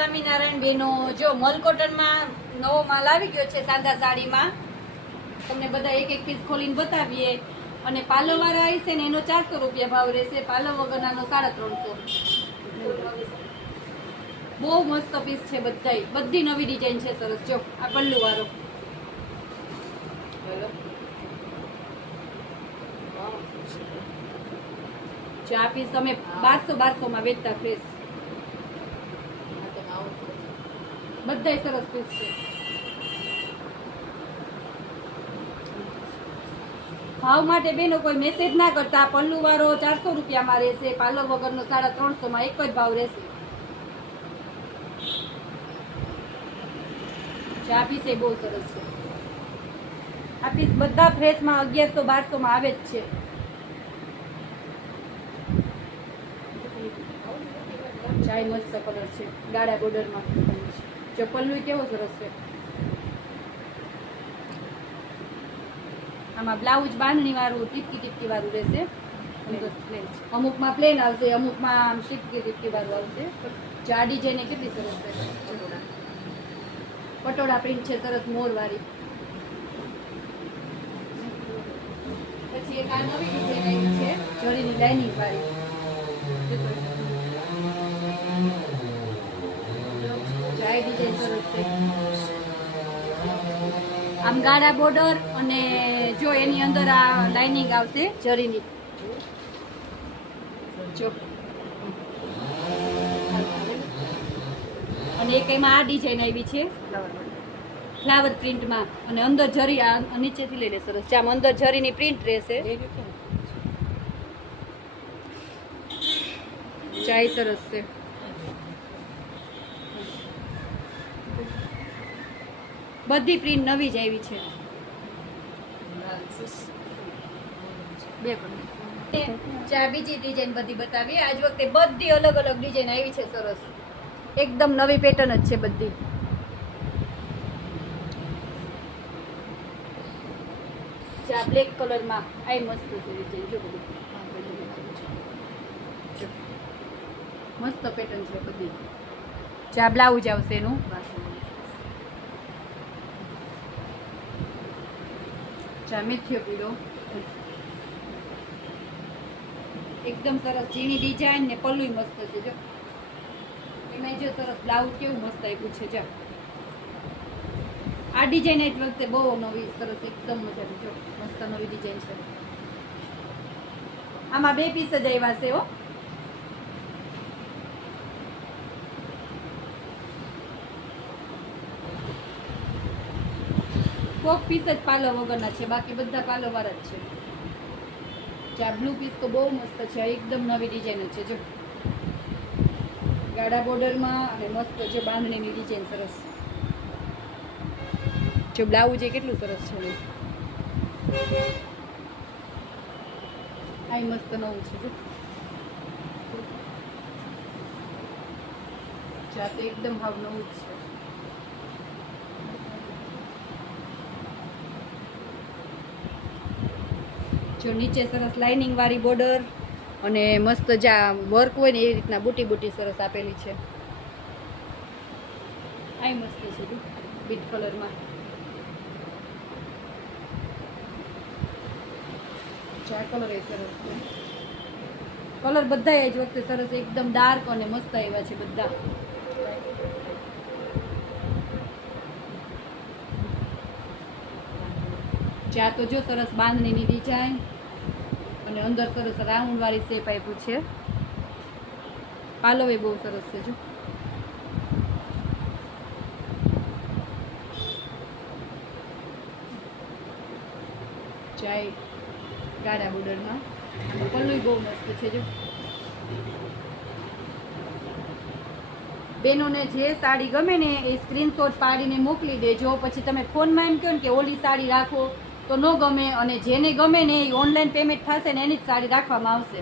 સ્વામિનારાયણ બેનો, જો મલકોટનમાં નવો માલ આવી ગયો છે સાદા સાડીમાં. તમને બધા એક એક પીસ ખોલીને બતાવીએ. અને પાલો વાળા આવી છે ને એનો 400 રૂપિયા ભાવ રહેશે, પાલો વગરનાનો 350. બહુ મસ્ત પીસ છે બધાય, બધી નવી ડિઝાઇન છે સરસ. જો આ પલ્લુ વાળો જો આ પીસ તમે 1200 માં વેચતા ફ્રેશ. બધાય સરસ પીસ છે. ભાવ માટે બેનો કોઈ મેસેજ ના કરતા. પલ્લુ વાળો 400 રૂપિયામાં રહેશે, પાલો વગરનો 350 માં એક જ ભાવ રહેશે. આ પીસ એ બહુ સરસ છે. આ પીસ બધા ફ્રેશમાં 1100-1200 માં આવે જ છે. ચાય મસ્ત કલર છે, ગાળા બોર્ડરમાં. જો પલ્લુ કેવો સરસ છે. આમાં બ્લાઉઝ બાંધણી વાળું ટીપકી વાળું રહેશે. અમુકમાં પ્લેન આવશે, અમુકમાં આમ ટીપકી વાળું આવશે. જો આ ડિઝાઇન કેટલી સરસ છે. પટોળા પ્રિન્ટ છે સરસ, મોર વાળી. પછી એક આ નવી ડિઝાઇન આવી છે, જરીની લાઇનિંગ વાળી. આ ડિઝાઇન સરસ છે. આમ ગાળા બોર્ડર અને જો એની અંદર આ લાઇનિંગ આવશે જરીની. જો અને એક એમાં આ ડિઝાઇન આવી છે ફ્લાવર પ્રિન્ટમાં, અને અંદર જરી આ નીચેથી લઈ લે સરસ છે. આમ અંદર જરીની પ્રિન્ટ રહેશે. ચાય સરસ છે. બધી પ્રિન્ટ નવી જ આવી છે. બીજી ડિઝાઇન બધી બતાવી. આજ વખતે બધી અલગ અલગ ડિઝાઇન આવી છે સરસ. એકદમ નવી પેટર્ન જ છે બધી. આ બ્લેક કલરમાં આ મસ્ત છે ડિઝાઇન. જો બધું મસ્ત પેટર્ન છે બધી. આ બ્લાઉઝ આવશે એનું. મેથીઓ પીળો એકદમ સરસ ઝીણી ડિઝાઇન ને પલ્લુ મસ્ત છે. જો એમાં જો સરસ બ્લાઉઝ કેવું મસ્ત આપ્યું છે. જો આ ડિઝાઇન એ વખતે બહુ નવી સરસ એકદમ મજાની. જો મસ્ત નવી ડિઝાઇન છે. આમાં 2 પીસ જ આવ્યા છે હો. કોક પીસ જ પાલો વગરના છે, બાકી બધા પાલો વાળા જ છે. આ બ્લુ પીસ તો બહુ મસ્ત છે, એકદમ નવી ડિઝાઇન છે. જો ગાળા બોર્ડરમાં અને મસ્ત છે બાંધણીની ડિઝાઇન સરસ. જો બ્લાઉઝ એ કેટલું સરસ છે. આ મસ્ત નવું છે. જો આ તો એકદમ હાવ નવું જ છે. જો નીચે સરસ લાઇનિંગ વાળી બોર્ડર અને મસ્ત જ્યાં વર્ક હોય ને એ રીતના બુટી સરસ આપેલી છે. આ મસ્ત છે બીટ કલરમાં. આ કલર એ સરસ છે. કલર બધા જ વખતે સરસ એકદમ ડાર્ક અને મસ્ત આવ્યા છે બધા. જ્યાં તો જો સરસ બાંધણીની ડિઝાઇન અને અંદર સરસ રાઉન્ડ વાળી શેપ આપ્યું છે. પાલો એ બહુ સરસ છે. જો ચાય ગાળા બોર્ડરમાં પલ્લુ બહુ મસ્ત છે. જો બેનોને જે સાડી ગમે ને એ સ્ક્રીનશોટ પાડીને મોકલી દેજો. પછી તમે ફોનમાં એમ કહો ને કે ઓલી સાડી રાખો તો ન ગમે, અને જેને ગમે ને એ ઓનલાઈન પેમેન્ટ થશે ને એની જ સાડી રાખવામાં આવશે.